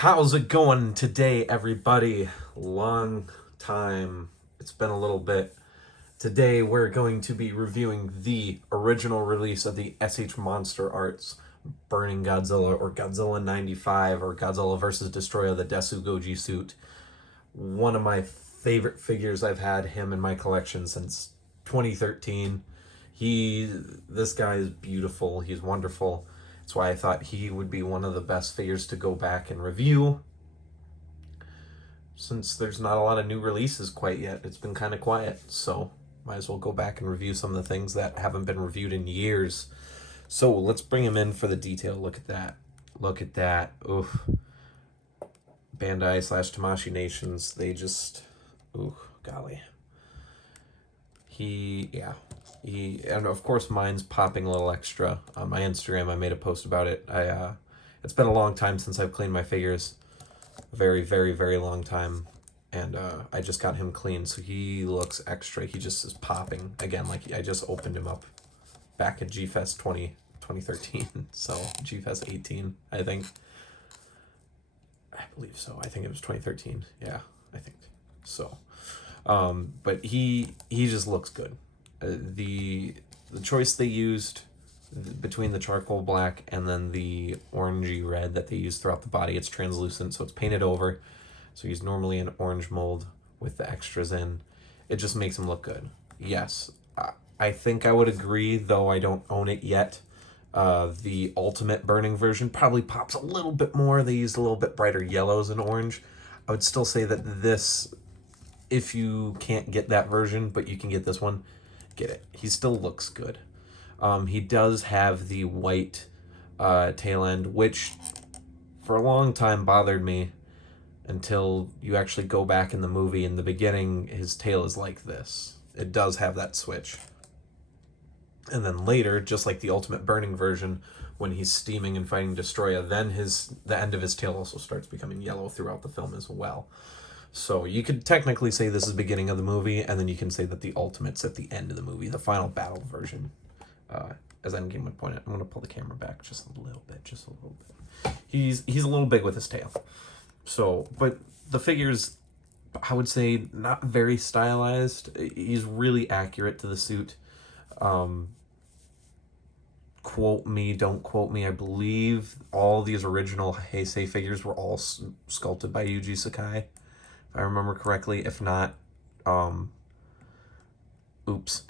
How's it going today, everybody? Long time. It's been a little bit. Today, we're going to be reviewing the original release of the MonsterArts Burning Godzilla, or Godzilla 95, or Godzilla vs. Destroyer, the Desu Goji suit. One of my favorite figures. I've had him in my collection since 2013. This guy is beautiful. He's wonderful. That's why I thought he would be one of the best figures to go back and review. Since there's not a lot of new releases quite yet, it's been kind of quiet. So might as well go back and review some of the things that haven't been reviewed in years. So let's bring him in for the detail. Look at that. Look at that. Oof. Bandai / Tamashii Nations. They just... Ooh, golly. And of course mine's popping a little extra. On my Instagram, I made a post about it. It's been a long time since I've cleaned my figures. A very, very, very long time. And I just got him clean, so he looks extra. He just is popping. Again, like I just opened him up back at G-Fest 2013. So G-Fest 18, I think. I believe so. I think it was 2013. Yeah, I think so. But he just looks good. The choice they used between the charcoal black and then the orangey red that they use throughout the body, it's translucent, so it's painted over. So he's normally an orange mold with the extras in. It just makes him look good. Yes, I think I would agree, though I don't own it yet. The ultimate burning version probably pops a little bit more. They used a little bit brighter yellows and orange. I would still say that this, if you can't get that version, but you can get this one, get it. He still looks good. He does have the white tail end, which for a long time bothered me until you actually go back in the movie. In the beginning, his tail is like this. It does have that switch. And then later, just like the ultimate burning version, when he's steaming and fighting Destroyer, then the end of his tail also starts becoming yellow throughout the film as well. So you could technically say this is the beginning of the movie, and then you can say that the ultimate's at the end of the movie, the final battle version. As Endgame would point out. I'm going to pull the camera back just a little bit, He's a little big with his tail. So, but the figure's, I would say, not very stylized. He's really accurate to the suit. Quote me, don't quote me. I believe all these original Heisei figures were all sculpted by Yuji Sakai, if I remember correctly. If not, oops.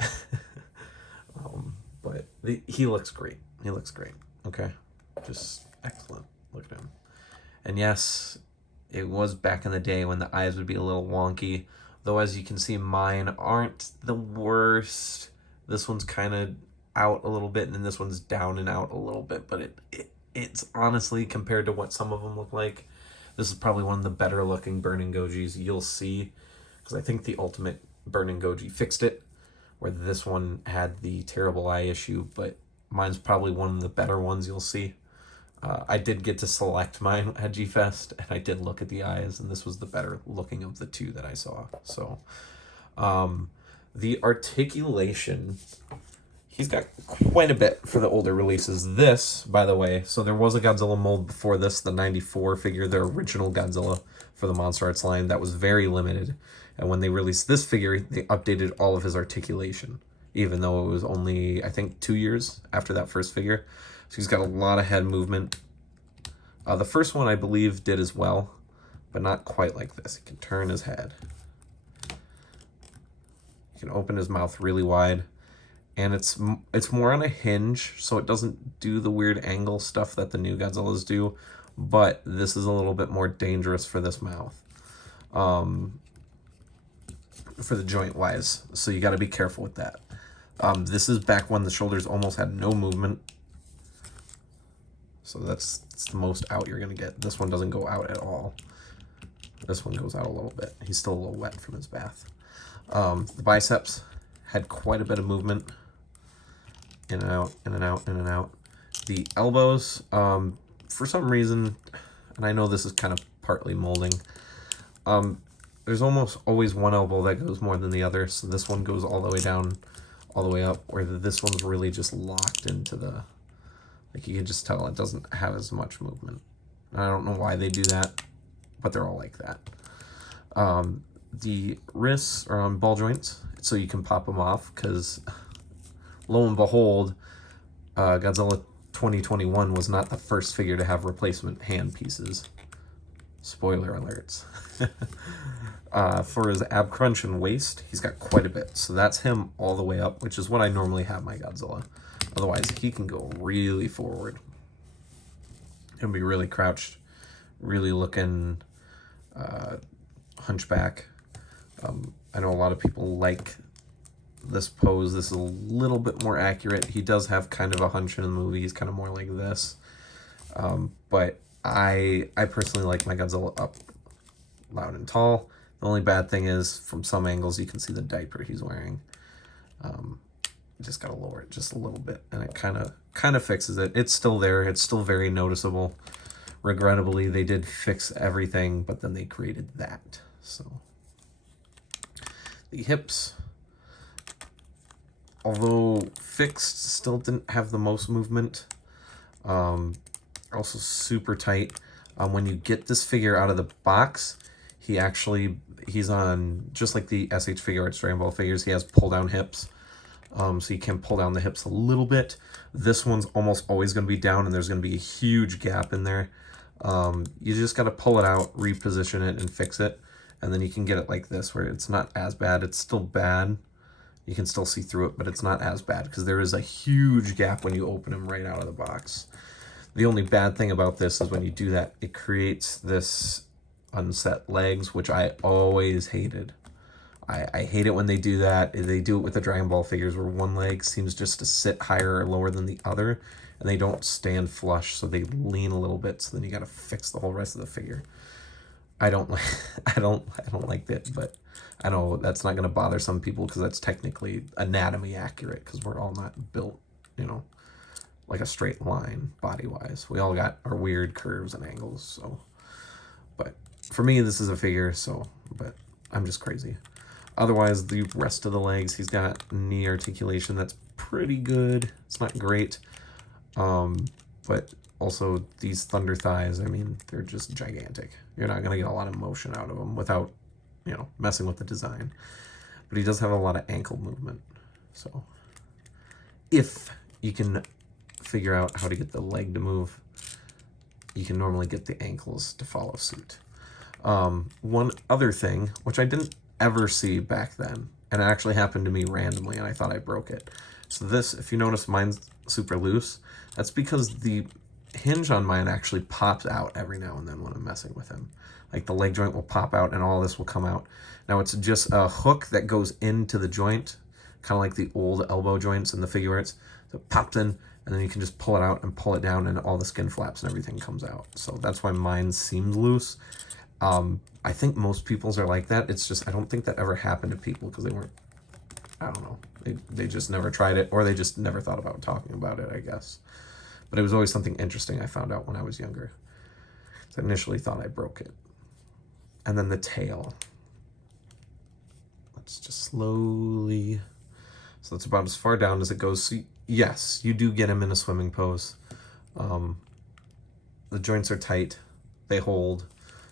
But he looks great. He looks great. Okay, just excellent. Look at him. And yes, it was back in the day when the eyes would be a little wonky. Though, as you can see, mine aren't the worst. This one's kind of out a little bit, and then this one's down and out a little bit. But it's honestly, compared to what some of them look like, this is probably one of the better looking Burning Gojis you'll see. Because I think the ultimate Burning Goji fixed it, where this one had the terrible eye issue, but mine's probably one of the better ones you'll see. I did get to select mine at G-Fest, and I did look at the eyes, and this was the better looking of the two that I saw. So, the articulation, he's got quite a bit for the older releases. This, by the way, so there was a Godzilla mold before this, the 94 figure, the original Godzilla for the MonsterArts line, that was very limited. And when they released this figure, they updated all of his articulation, even though it was only, I think, 2 years after that first figure. So he's got a lot of head movement. The first one, I believe, did as well, but not quite like this. He can turn his head. He can open his mouth really wide. And it's more on a hinge, so it doesn't do the weird angle stuff that the new Godzillas do, but this is a little bit more dangerous for this mouth. For the joint wise, so you got to be careful with that. This is back when the shoulders almost had no movement, so that's the most out you're gonna get. This one doesn't go out at all. This one goes out a little bit. He's still a little wet from his bath. The biceps had quite a bit of movement, in and out, in and out, in and out. The elbows, for some reason, and I know this is kind of partly molding, there's almost always one elbow that goes more than the other. So this one goes all the way down, all the way up, where this one's really just locked into the, like you can just tell it doesn't have as much movement. I don't know why they do that, but they're all like that. The wrists are on ball joints, so you can pop them off, because lo and behold, Godzilla 2021 was not the first figure to have replacement hand pieces. Spoiler alerts. For his ab crunch and waist, he's got quite a bit. So that's him all the way up, which is what I normally have my Godzilla. Otherwise, he can go really forward. He'll be really crouched, really looking hunchback. I know a lot of people like this pose. This is a little bit more accurate. He does have kind of a hunch in the movie. He's kind of more like this. But I personally like my Godzilla up loud and tall. The only bad thing is, from some angles, you can see the diaper he's wearing. Just gotta lower it just a little bit, and it kind of fixes it. It's still there. It's still very noticeable. Regrettably, they did fix everything, but then they created that. So the hips, although fixed, still didn't have the most movement. Also super tight. When you get this figure out of the box, he's on, just like the SH Figure Arts Dragon Ball figures, he has pull down hips. So you can pull down the hips a little bit. This one's almost always going to be down, and there's going to be a huge gap in there. You just got to pull it out, reposition it, and fix it. And then you can get it like this, where it's not as bad. It's still bad. You can still see through it, but it's not as bad, because there is a huge gap when you open them right out of the box. The only bad thing about this is when you do that, it creates this unset legs, which I always hated. I hate it when they do that. They do it with the Dragon Ball figures, where one leg seems just to sit higher or lower than the other, and they don't stand flush, so they lean a little bit, so then you got to fix the whole rest of the figure. I don't like I don't like that, but I know that's not going to bother some people, because that's technically anatomy accurate, because we're all not built, like a straight line body-wise. We all got our weird curves and angles, so. But for me, this is a figure, but I'm just crazy. Otherwise, the rest of the legs, he's got knee articulation that's pretty good. It's not great. But also these thunder thighs, I mean, they're just gigantic. You're not going to get a lot of motion out of them without, messing with the design. But he does have a lot of ankle movement. So if you can figure out how to get the leg to move, you can normally get the ankles to follow suit. One other thing, which I didn't ever see back then, and it actually happened to me randomly, and I thought I broke it. So this, if you notice, mine's super loose. That's because the hinge on mine actually pops out every now and then when I'm messing with him. Like the leg joint will pop out and all this will come out. Now it's just a hook that goes into the joint, kind of like the old elbow joints in the figure arts. So it pops in, and then you can just pull it out and pull it down, and all the skin flaps and everything comes out. So that's why mine seemed loose. I think most people's are like that. It's just, I don't think that ever happened to people, because they weren't, I don't know, they just never tried it, or they just never thought about talking about it, I guess. But it was always something interesting I found out when I was younger. So I initially thought I broke it. And then the tail. Let's just slowly, so that's about as far down as it goes. So yes, you do get him in a swimming pose. The joints are tight, they hold,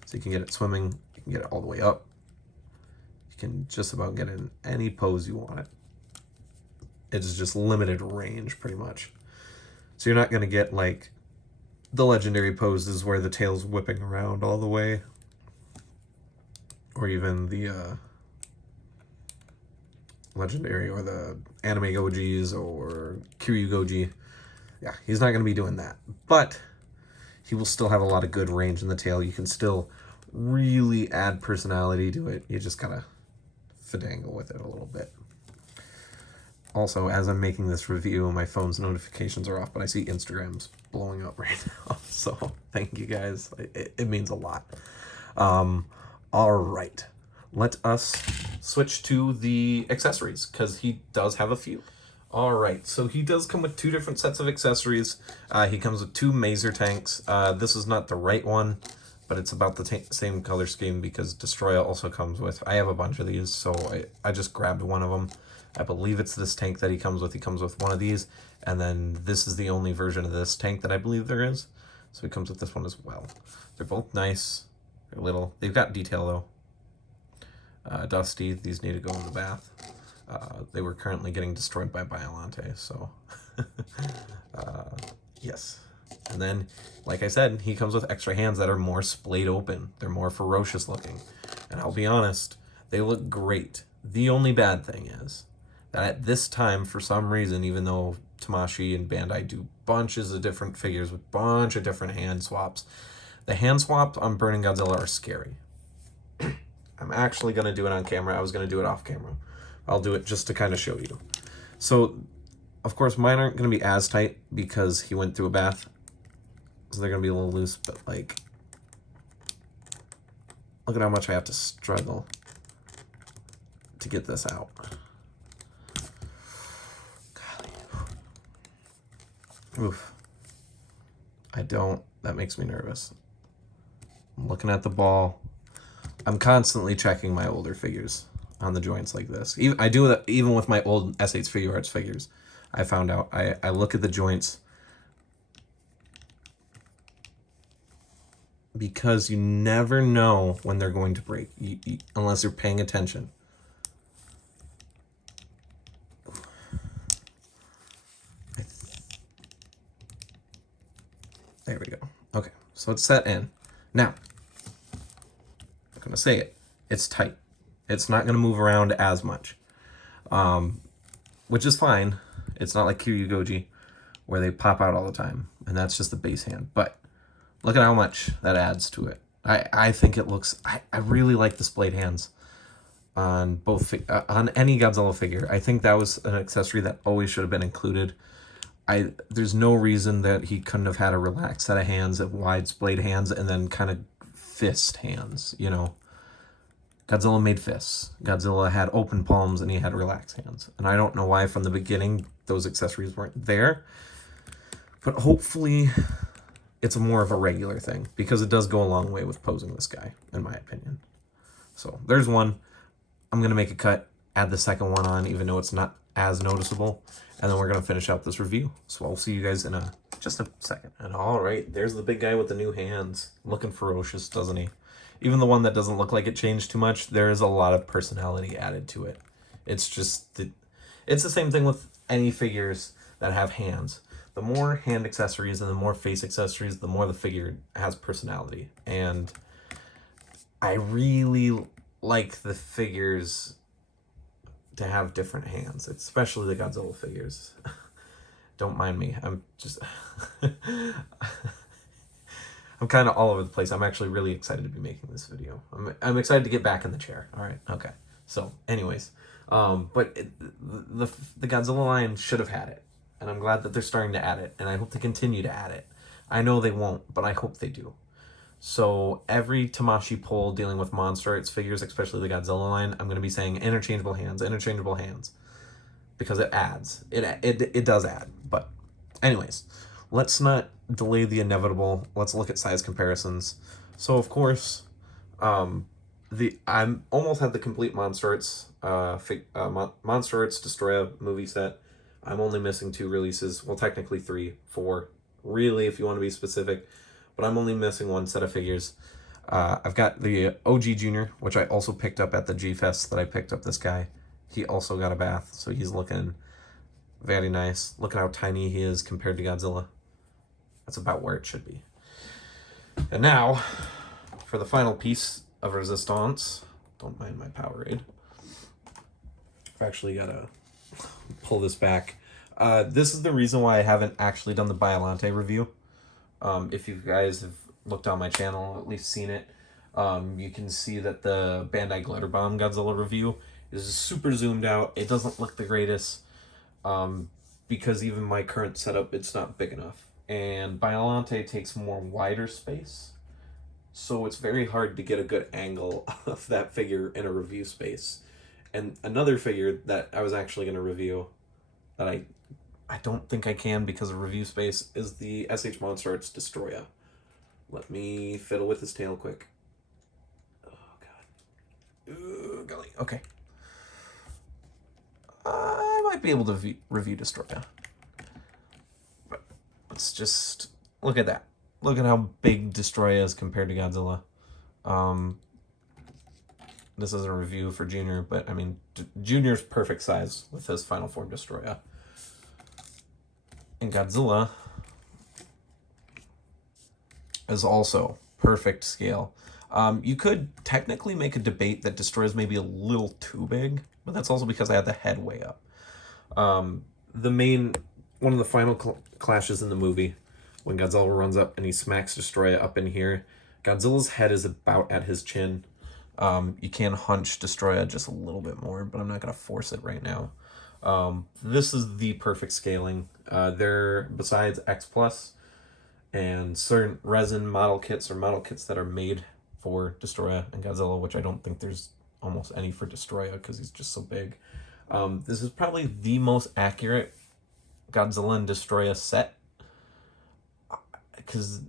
so you can get it swimming, you can get it all the way up. You can just about get it in any pose you want it. It's just limited range, pretty much. So you're not going to get like the legendary poses where the tail's whipping around all the way, or even the legendary or the anime Gojis or Kiryu Goji. Yeah, he's not going to be doing that, but he will still have a lot of good range in the tail. You can still really add personality to it. You just gotta fidangle with it a little bit. Also, as I'm making this review, my phone's notifications are off, but I see Instagram's blowing up right now. So thank you guys. It means a lot. All right. Let us switch to the accessories, because he does have a few. All right, so he does come with two different sets of accessories. He comes with two Mazer tanks. This is not the right one, but it's about the same color scheme, because Destroya also comes with. I have a bunch of these, so I just grabbed one of them. I believe it's this tank that he comes with. He comes with one of these, and then this is the only version of this tank that I believe there is. So he comes with this one as well. They're both nice. They're little. They've got detail though. Dusty. These need to go in the bath. They were currently getting destroyed by Biollante, so yes. And then, like I said, he comes with extra hands that are more splayed open. They're more ferocious looking. And I'll be honest, they look great. The only bad thing is that at this time, for some reason, even though Tamashii and Bandai do bunches of different figures with bunch of different hand swaps, the hand swaps on Burning Godzilla are scary. I'm actually going to do it on camera. I was going to do it off camera. I'll do it just to kind of show you. So, of course, mine aren't going to be as tight because he went through a bath. So they're going to be a little loose, but like, look at how much I have to struggle to get this out. Golly. Oof. That makes me nervous. I'm looking at the ball. I'm constantly checking my older figures on the joints like this. I do that even with my old S8 Figure Arts figures. I found out. I look at the joints because you never know when they're going to break unless you're paying attention. There we go. Okay, so it's set in. Now, I'm going to say it. It's tight. It's not going to move around as much, which is fine. It's not like Kiryu Goji, where they pop out all the time, and that's just the base hand. But look at how much that adds to it. I think it looks... I really like the splayed hands on both on any Godzilla figure. I think that was an accessory that always should have been included. There's no reason that he couldn't have had a relaxed set of hands, of wide splayed hands, and then kind of fist hands, you know. Godzilla made fists. Godzilla had open palms, and he had relaxed hands. And I don't know why from the beginning those accessories weren't there. But hopefully it's more of a regular thing, because it does go a long way with posing this guy, in my opinion. So there's one. I'm going to make a cut, add the second one on, even though it's not as noticeable. And then we're going to finish out this review. So I'll see you guys in just a second. And all right, there's the big guy with the new hands. Looking ferocious, doesn't he? Even the one that doesn't look like it changed too much, there is a lot of personality added to it. It's just... It's the same thing with any figures that have hands. The more hand accessories and the more face accessories, the more the figure has personality. And I really like the figures to have different hands, especially the Godzilla figures. Don't mind me. I'm just... I'm kind of all over the place. I'm actually really excited to be making this video. I'm excited to get back in the chair. All right. Okay. So anyways, but the Godzilla line should have had it. And I'm glad that they're starting to add it. And I hope they continue to add it. I know they won't, but I hope they do. So every Tamashii poll dealing with MonsterArts figures, especially the Godzilla line, I'm going to be saying interchangeable hands, interchangeable hands. Because it adds. It does add. But anyways, let's not delay the inevitable. Let's look at size comparisons. So of course, I'm almost had the complete MonsterArts MonsterArts Destroya movie set. I'm only missing 2 releases. Well, technically 3, 4, really, if you want to be specific. But I'm only missing 1 set of figures. I've got the OG Junior, which I also picked up at the G-Fest that I picked up this guy. He also got a bath, so he's looking very nice. Look at how tiny he is compared to Godzilla. That's about where it should be. And now, for the final piece of Resistance. Don't mind my Powerade. I've actually got to pull this back. This is the reason why I haven't actually done the Biollante review. If you guys have looked on my channel, at least seen it, you can see that the Bandai Glitter Bomb Godzilla review is super zoomed out. It doesn't look the greatest, because even my current setup, it's not big enough. And Biollante takes more wider space, so it's very hard to get a good angle of that figure in a review space. And another figure that I was actually going to review that I don't think I can because of review space is the SH MonsterArts Destroya. Let me fiddle with his tail quick. Oh, God. Ooh, golly. Okay. I might be able to review Destroya. But let's just look at that. Look at how big Destroya is compared to Godzilla. This isn't a review for Junior, but I mean, Junior's perfect size with his final form Destroya. And Godzilla is also perfect scale. You could technically make a debate that Destroya's maybe a little too big, but that's also because I had the head way up. One of the final clashes in the movie, when Godzilla runs up and he smacks Destroya up in here, Godzilla's head is about at his chin. You can hunch Destroya just a little bit more, but I'm not going to force it right now. This is the perfect scaling. Besides X Plus and certain resin model kits or model kits that are made for Destroya and Godzilla, which I don't think there's almost any for Destroya because he's just so big. This is probably the most accurate Godzilla and Destroya set, because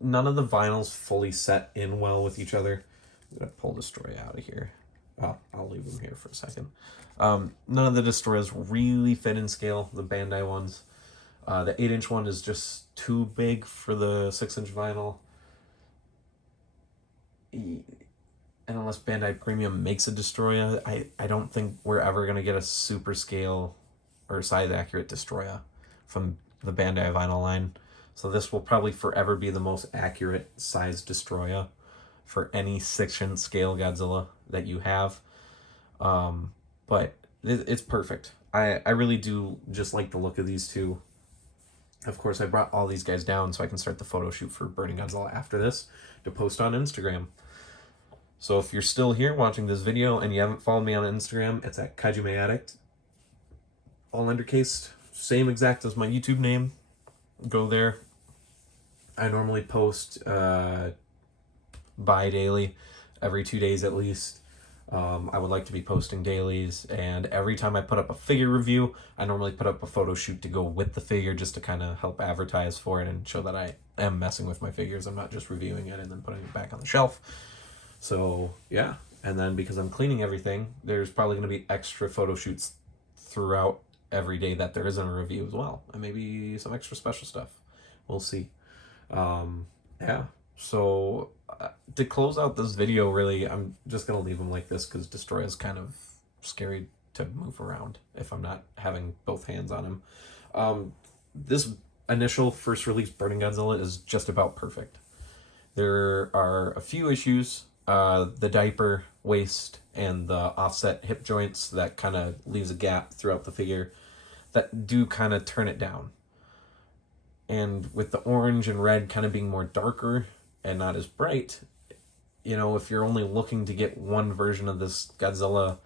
none of the vinyls fully set in well with each other. I'm going to pull Destroya out of here. Well, I'll leave him here for a second. None of the Destroyas really fit in scale, the Bandai ones. The 8-inch one is just too big for the 6-inch vinyl. And unless Bandai Premium makes a Destroya, I don't think we're ever going to get a super scale or size accurate Destroya from the Bandai vinyl line. So this will probably forever be the most accurate size Destroya for any 6-inch scale Godzilla that you have. But it's perfect. I really do just like the look of these two. Of course, I brought all these guys down so I can start the photo shoot for Burning Godzilla after this to post on Instagram. So if you're still here watching this video and you haven't followed me on Instagram, it's at Kajume Addict. All undercased, same exact as my YouTube name. Go there. I normally post bi-daily, every 2 days at least. I would like to be posting dailies, and every time I put up a figure review, I normally put up a photo shoot to go with the figure just to kind of help advertise for it and show that I am messing with my figures. I'm not just reviewing it and then putting it back on the shelf. So yeah, and then because I'm cleaning everything, there's probably going to be extra photo shoots throughout every day that there isn't a review as well, and maybe some extra special stuff. We'll see. Yeah, so to close out this video, really, I'm just gonna leave them like this because Destroy is kind of scary to move around if I'm not having both hands on him. This initial first release Burning Godzilla is just about perfect. There are a few issues, the diaper, waist, and the offset hip joints that kind of leaves a gap throughout the figure that do kind of turn it down. And with the orange and red kind of being more darker and not as bright, you know, if you're only looking to get one version of this Godzilla,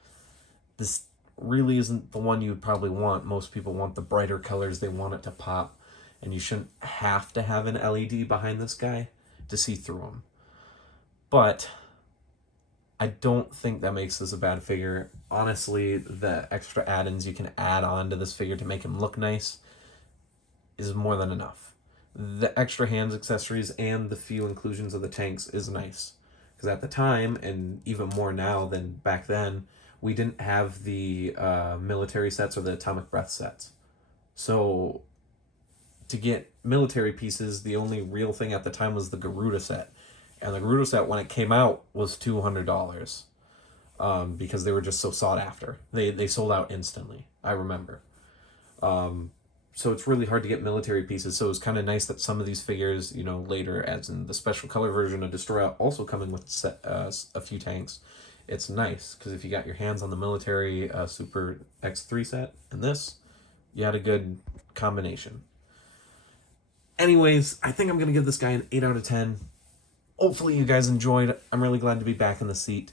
this really isn't the one you would probably want. Most people want the brighter colors, they want it to pop, and you shouldn't have to have an LED behind this guy to see through him. But I don't think that makes this a bad figure. Honestly, the extra add-ins you can add on to this figure to make him look nice is more than enough. The extra hands accessories and the few inclusions of the tanks is nice. Because at the time, and even more now than back then, we didn't have the military sets or the atomic breath sets. So to get military pieces, the only real thing at the time was the Garuda set. And the Garuda set, when it came out, was $200. Because they were just so sought after. They sold out instantly, I remember. So it's really hard to get military pieces. So it was kind of nice that some of these figures, you know, later, as in the special color version of Destroya, also coming with a few tanks. It's nice, because if you got your hands on the military Super X3 set and this, you had a good combination. Anyways, I think I'm going to give this guy an 8 out of 10. Hopefully you guys enjoyed. I'm really glad to be back in the seat.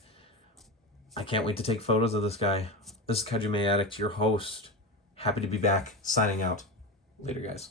I can't wait to take photos of this guy. This is Kajume Addict, your host. Happy to be back. Signing out. Later, guys.